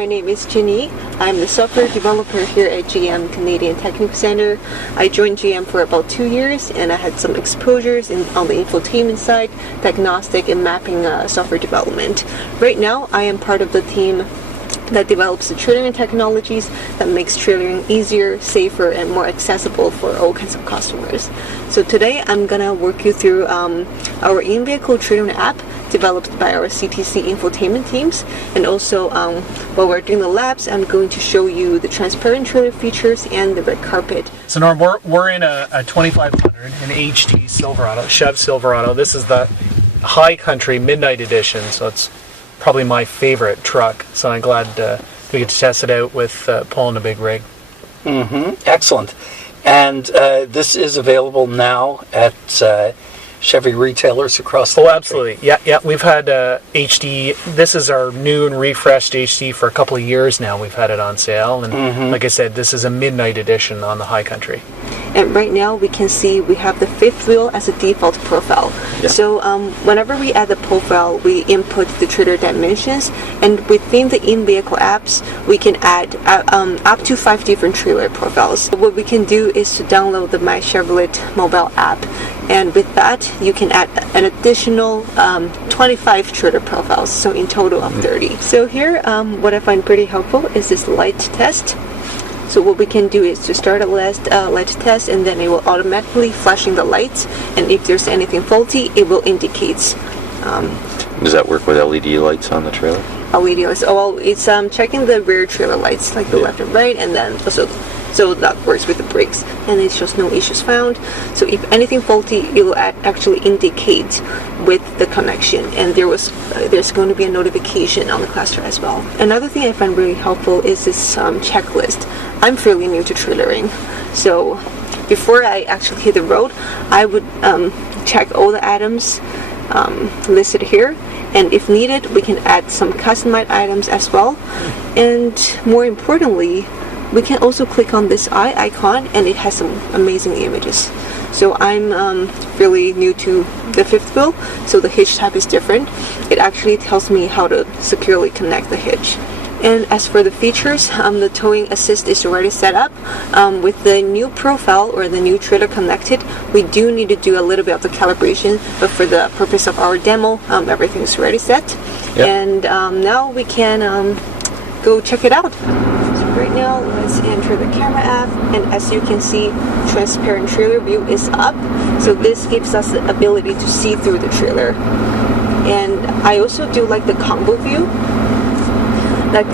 my name is Chenyi. I'm the software developer here at GM Canadian Technical Center. I joined GM for about 2 years, and I had some exposures on the infotainment side, diagnostic and mapping software development. Right now, I am part of the team that develops the trailering technologies that makes trailering easier, safer, and more accessible for all kinds of customers. So today I'm gonna walk you through our in-vehicle trailering app developed by our CTC infotainment teams, and also while we're doing the labs, I'm going to show you the transparent trailer features and the red carpet. So Norm, we're in a 2500, an HT Silverado, Chev Silverado. This is the High Country Midnight Edition, so it's probably my favorite truck, so I'm glad we get to test it out with Paul in a big rig. Excellent. And this is available now at Chevy retailers across the country. Absolutely. Yeah. We've had HD. This is our new and refreshed HD for a couple of years now. We've had it on sale, and like I said, this is a midnight edition on the High Country. And right now we can see we have the fifth wheel as a default profile. Yep. So whenever we add the profile, we input the trailer dimensions, and within the in-vehicle apps, we can add up to 5 different trailer profiles. What we can do is to download the My Chevrolet mobile app, and with that, you can add an additional 25 trailer profiles, so in total of 30. So here, what I find pretty helpful is this light test. So what we can do is to start a light test, and then it will automatically flashing the lights, and if there's anything faulty, it will indicate. Does that work with LED lights on the trailer? LED lights. Oh, well, it's checking the rear trailer lights, like the left and right, and then also, so that works with the brakes, and it shows no issues found. So if anything faulty, it will actually indicate with the connection, and there's going to be a notification on the cluster as well. Another thing I find really helpful is this checklist. I'm fairly new to trailering, so before I actually hit the road, I would check all the items listed here, and if needed, we can add some customized items as well. And more importantly, we can also click on this eye icon, and it has some amazing images. So I'm really new to the fifth wheel, so the hitch type is different. It actually tells me how to securely connect the hitch. And as for the features, the towing assist is already set up. With the new profile or the new trailer connected, we do need to do a little bit of the calibration, but for the purpose of our demo, everything's already set. Yep. And now we can go check it out. So right now, let's enter the camera app, and as you can see, transparent trailer view is up. So this gives us the ability to see through the trailer. And I also do like the combo view that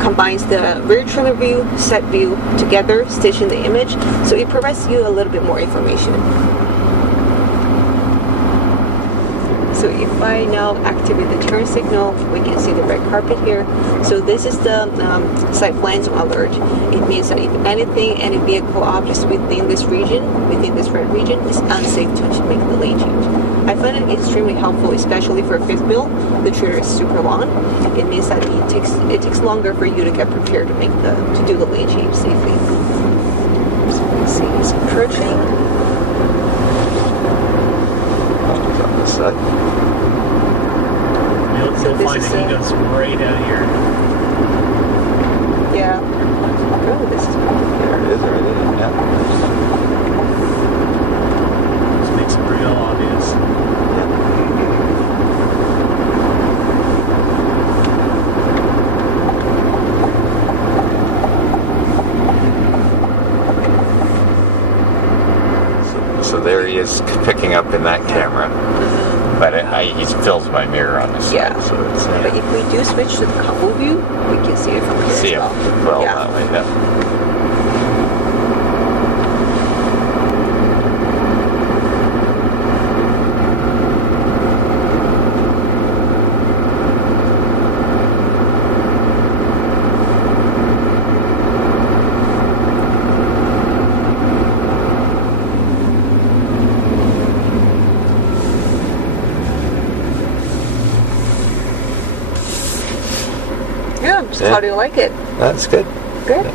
combines the rear trailer view, set view together, stitching the image, so it provides you a little bit more information. So if I now activate the turn signal, we can see the red carpet here. So this is the side blind alert. It means that if anything, any vehicle objects within this region, within this red region, is unsafe to make the lane change. I find it extremely helpful, especially for a fifth wheel. The trailer is super long. It means that it takes longer for you to get prepared to do the lane change safely. So you can see it's approaching. On this side. You'll find that he goes right out here. Yeah. Oh, this is There it is, yeah. This makes it real obvious. So there he is picking up in that camera, but he fills my mirror on the side. Yeah. So it's, but if we do switch to the combo view, we can see it from here see as well. him well that way, yeah. So how do you like it? That's good. Good.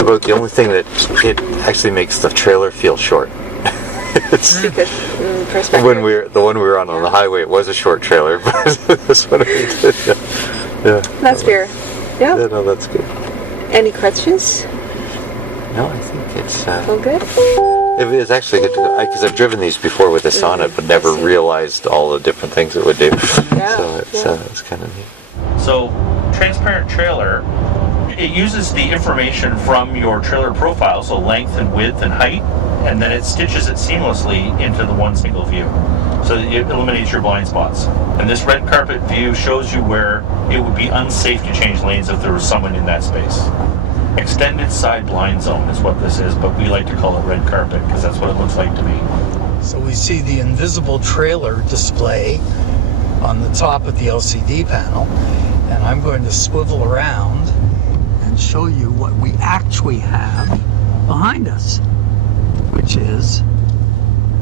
About the only thing that it actually makes the trailer feel short. It's because perspective. the one we were on the highway, it was a short trailer, but this one we did. Yeah. That's fair. Yeah, Yeah. no, that's good. Any questions? No, I think it's All good? it's actually good to go because I've driven these before with this on it, but never I see. realized all the different things it would do. Yeah, So it's kind of neat. So, transparent trailer, it uses the information from your trailer profile, so length and width and height, and then it stitches it seamlessly into the one single view. So that it eliminates your blind spots. And this red carpet view shows you where it would be unsafe to change lanes if there was someone in that space. Extended side blind zone is what this is, but we like to call it red carpet because that's what it looks like to me. So we see the invisible trailer display on the top of the LCD panel, and I'm going to swivel around and show you what we actually have behind us, which is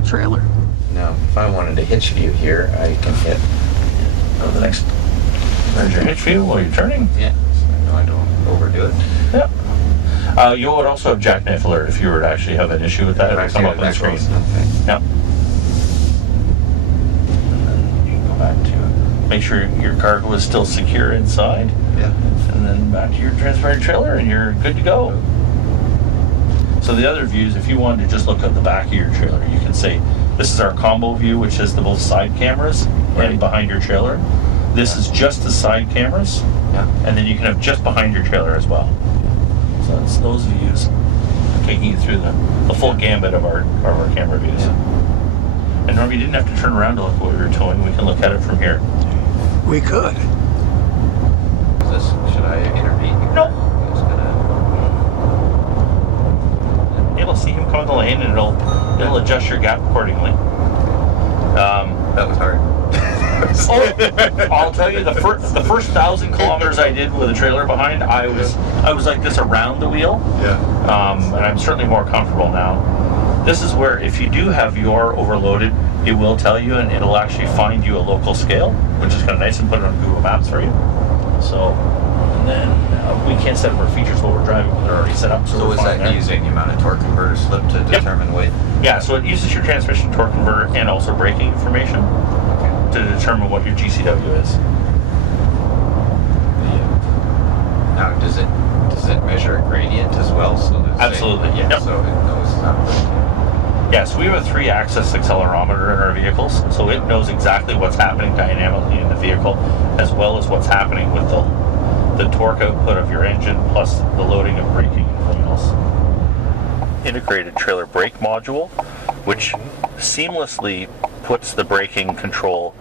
a trailer. Now, if I wanted a hitch view here, I can hit the next. There's your hitch view while you're turning. Yeah, so I don't overdo it. Yep. You would also have jackknife alert if you were to actually have an issue with that. It would come up on the screen. Yep. And then you can go back to make sure your cargo is still secure inside. Yeah. And then back to your transparent trailer and you're good to go. So the other views, if you wanted to just look at the back of your trailer, you can say, this is our combo view, which is the both side cameras and behind your trailer. This is just the side cameras. Yeah. And then you can have just behind your trailer as well. So it's those views taking you through the full gambit of our camera views. Yeah. And Norm, you didn't have to turn around to look what we were towing. We can look at it from here. We could. Should I intervene? No. I'm just gonna... It'll see him come in the lane and it'll adjust your gap accordingly. That was hard. I'll tell you, the first 1,000 kilometers I did with a trailer behind, I was like this around the wheel. Yeah. And I'm certainly more comfortable now. This is where if you do have your overloaded, it will tell you and it'll actually find you a local scale, which is kind of nice, and put it on Google Maps for you. So, and then we can't set up our features while we're driving, but they're already set up. So we're is fine that there. using the amount of torque converter slip to determine weight? Yeah, so it uses your transmission torque converter and also braking information to determine what your GCW is. Now, does it measure a gradient as well? So that Absolutely, yeah. yep. So it knows. Yeah, so we have a 3-axis accelerometer in our vehicles, so it knows exactly what's happening dynamically in the vehicle, as well as what's happening with the torque output of your engine, plus the loading of braking and everything else. Integrated trailer brake module, which seamlessly puts the braking control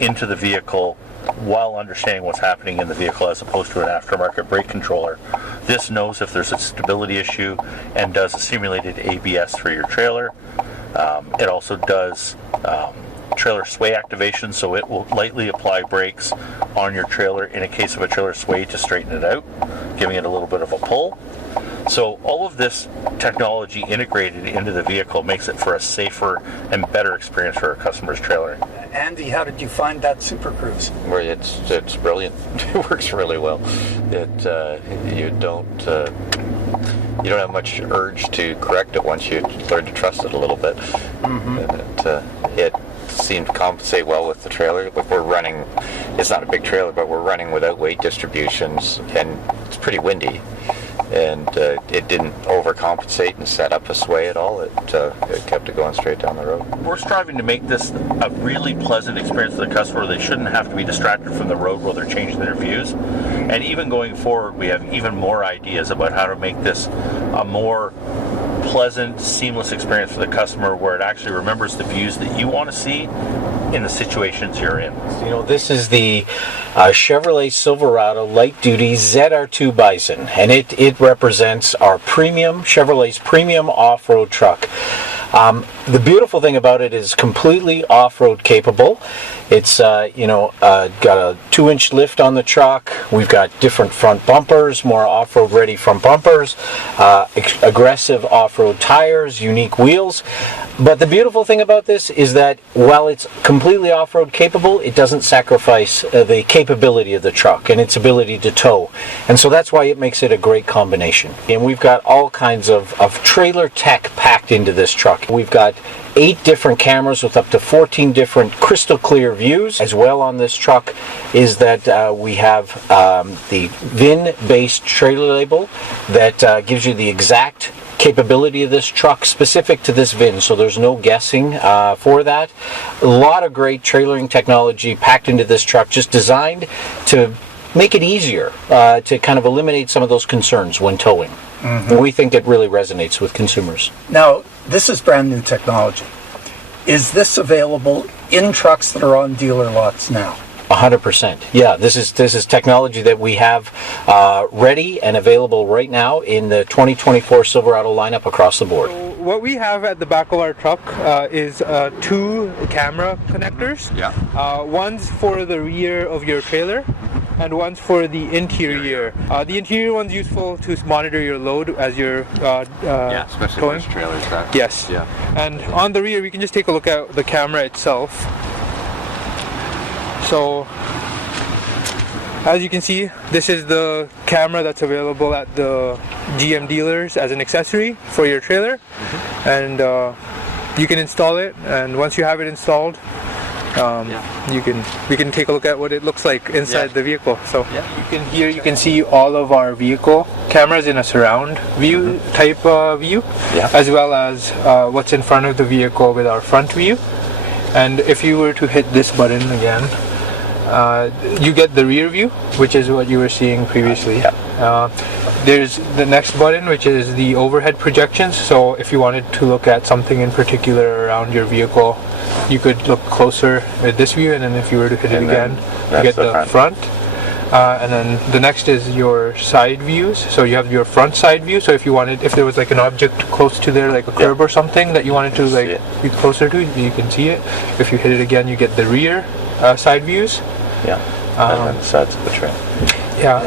into the vehicle while understanding what's happening in the vehicle, as opposed to an aftermarket brake controller. This knows if there's a stability issue and does a simulated ABS for your trailer. It also does trailer sway activation, so it will lightly apply brakes on your trailer in a case of a trailer sway to straighten it out, giving it a little bit of a pull. So all of this technology integrated into the vehicle makes it for a safer and better experience for our customers' trailering. Andy, how did you find that Super Cruise? Well, it's brilliant. It works really well. You don't have much urge to correct it once you learn to trust it a little bit. Mm-hmm. And it seemed to compensate well with the trailer. Like we're running, it's not a big trailer, but we're running without weight distributions, and it's pretty windy. And it didn't overcompensate and set up a sway at all. It kept it going straight down the road. We're striving to make this a really pleasant experience for the customer. They shouldn't have to be distracted from the road while they're changing their views. And even going forward, we have even more ideas about how to make this a more pleasant, seamless experience for the customer, where it actually remembers the views that you want to see in the situations you're in. You know, this is the Chevrolet Silverado Light Duty ZR2 Bison, and it represents our Chevrolet's premium off-road truck. The beautiful thing about it is completely off-road capable. It's got a 2-inch lift on the truck. We've got different front bumpers, more off-road ready front bumpers, aggressive off-road tires, unique wheels. But the beautiful thing about this is that while it's completely off-road capable, it doesn't sacrifice the capability of the truck and its ability to tow. And so that's why it makes it a great combination. And we've got all kinds of trailer tech packed into this truck. We've got 8 different cameras with up to 14 different crystal clear views. As well on this truck is that we have the VIN Based Trailer Label that gives you the exact capability of this truck specific to this VIN, so there's no guessing for that. A lot of great trailering technology packed into this truck, just designed to make it easier to kind of eliminate some of those concerns when towing. And we think it really resonates with consumers. Now, this is brand new technology. Is this available in trucks that are on dealer lots now? 100%. Yeah, this is technology that we have ready and available right now in the 2024 Silverado lineup across the board. What we have at the back of our truck is 2 camera connectors. Yeah. One's for the rear of your trailer, and one's for the interior. The interior one's useful to monitor your load as you're Especially towing. for trailers. That. Yes. Yeah. And on the rear, we can just take a look at the camera itself. So, as you can see, this is the camera that's available at the GM dealers as an accessory for your trailer, and you can install it. And once you have it installed, we can take a look at what it looks like inside the vehicle. So you can see all of our vehicle cameras in a surround view type view, as well as what's in front of the vehicle with our front view. And if you were to hit this button again, you get the rear view, which is what you were seeing previously. There's the next button, which is the overhead projections. So if you wanted to look at something in particular around your vehicle, you could look closer at this view, and then if you were to hit it again, you get the front. And then the next is your side views. So you have your front side view. So if there was like an object close to there, like a curb or something that you wanted to be closer to, you can see it. If you hit it again, you get the rear side views. And then sides of the trail.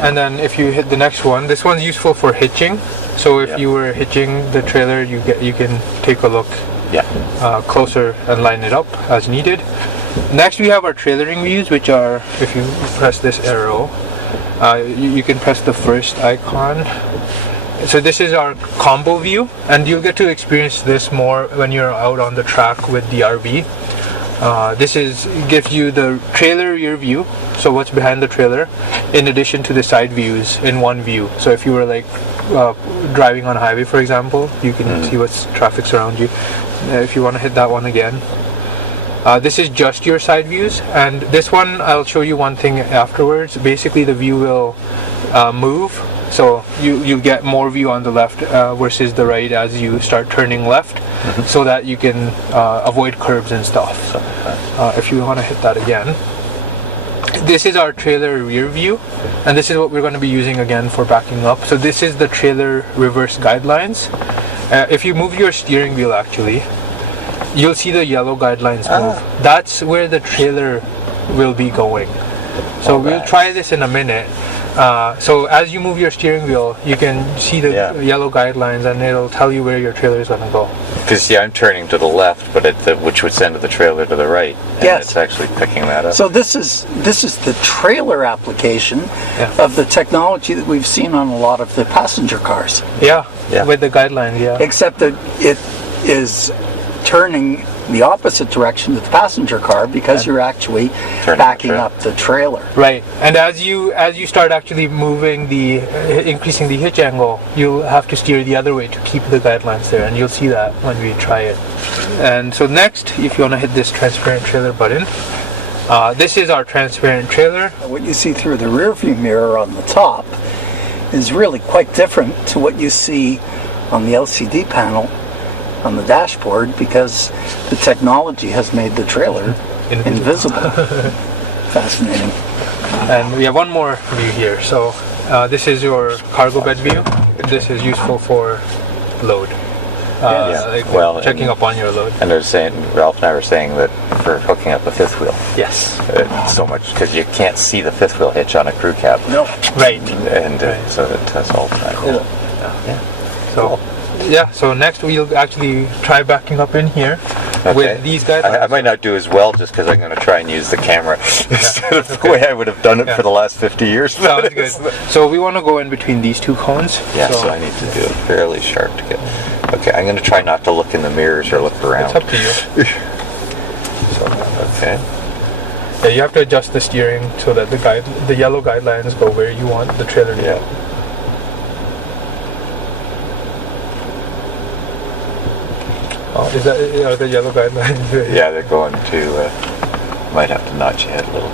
And then if you hit the next one, this one's useful for hitching. So if you were hitching the trailer, you can take a look closer and line it up as needed. Next, we have our trailering views, which are, if you press this arrow, you can press the first icon. So this is our combo view, and you'll get to experience this more when you're out on the track with the RV. This gives you the trailer rear view, so what's behind the trailer, in addition to the side views in one view. So if you were like driving on a highway, for example, you can see what's traffic's around you. If you want to hit that one again. This is just your side views, and this one I'll show you one thing afterwards. Basically the view will move, so you get more view on the left versus the right as you start turning left, so that you can avoid curbs and stuff. If you want to hit that again. This is our trailer rear view, and this is what we're going to be using again for backing up. So this is the trailer reverse guidelines. If you move your steering wheel, actually, you'll see the yellow guidelines move. That's where the trailer will be going. So we'll try this in a minute. So as you move your steering wheel, you can see the yellow guidelines, and it'll tell you where your trailer is going to go. Because I'm turning to the left, but which would send the trailer to the right. And it's actually picking that up. So this is the trailer application of the technology that we've seen on a lot of the passenger cars. With the guidelines, Except that it is turning the opposite direction to the passenger car because you're actually backing up the trailer. Right, and as you start actually moving increasing the hitch angle, you'll have to steer the other way to keep the guidelines there, and you'll see that when we try it. And so next, if you want to hit this transparent trailer button, this is our transparent trailer. What you see through the rear view mirror on the top is really quite different to what you see on the LCD panel on the dashboard, because the technology has made the trailer invisible. Fascinating. And we have one more view here. So this is your cargo bed view. This is useful for load. Checking up on your load. And they're saying, Ralph and I were saying that for hooking up a fifth wheel. Yes. So much, because you can't see the fifth wheel hitch on a crew cab. No. Right. And so that's all the time. Cool. So yeah, so next we'll actually try backing up in here with these guys. I might not do as well just because I'm going to try and use the camera instead of the way I would have done it for the last 50 years. Sounds good. So we want to go in between these two cones. Yeah, so I need to do it fairly sharp to get. Okay, I'm going to try not to look in the mirrors or look around. It's up to you. Okay. Yeah, you have to adjust the steering so that the yellow guidelines go where you want the trailer to go. Oh, are the yellow guidelines? Yeah, they're going to. Might have to notch your head a little.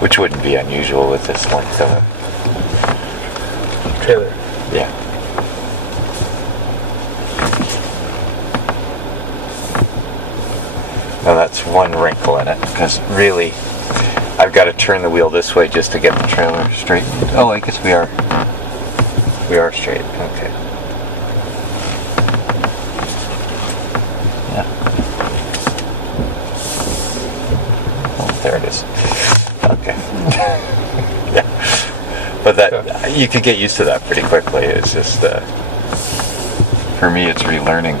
Which wouldn't be unusual with this length of a trailer. Yeah. Now that's one wrinkle in it, because really I've got to turn the wheel this way just to get the trailer straightened. Oh, I guess we are straight. Okay. Yeah. Oh, there it is. Okay. Yeah. But that you could get used to that pretty quickly. It's just for me, it's relearning.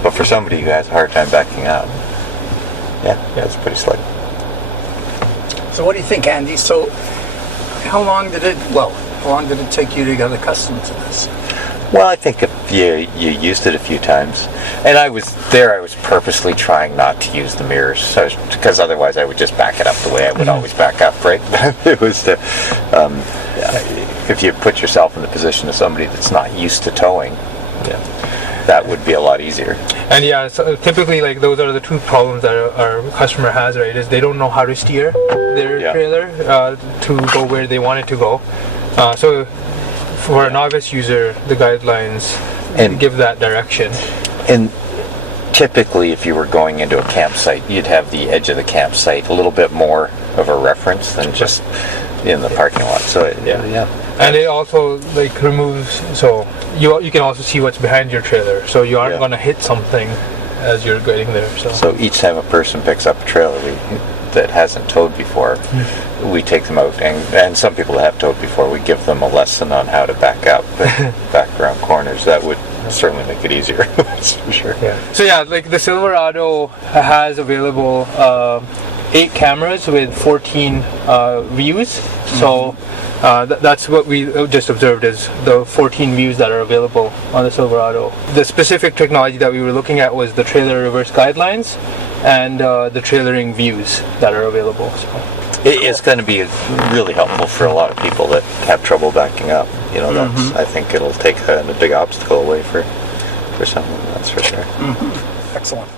But for somebody who has a hard time backing up, yeah, it's pretty slick. So what do you think, Andy? So how long did it take you to get accustomed to this? Well, I think if you used it a few times, and I was purposely trying not to use the mirrors, because otherwise I would just back it up the way I would always back up, right? It was if you put yourself in the position of somebody that's not used to towing, that would be a lot easier. And yeah, so typically like those are the two problems that our customer has, right? Is they don't know how to steer their trailer to go where they want it to go. So for a novice user, the guidelines give that direction. And typically, if you were going into a campsite, you'd have the edge of the campsite a little bit more of a reference than just in the parking lot. So and it also like removes, so you can also see what's behind your trailer, so you aren't going to hit something as you're getting there. So each time a person picks up a trailer that hasn't towed before, we take them out, and some people that have towed before, we give them a lesson on how to back up and back around corners. That would certainly make it easier. That's for sure. So like the Silverado has available 8 cameras with 14 views. So that's what we just observed is the 14 views that are available on the Silverado. The specific technology that we were looking at was the trailer reverse guidelines and the trailering views that are available. So it's going to be really helpful for a lot of people that have trouble backing up. You know, that's I think it'll take a big obstacle away for someone. That's for sure. Excellent.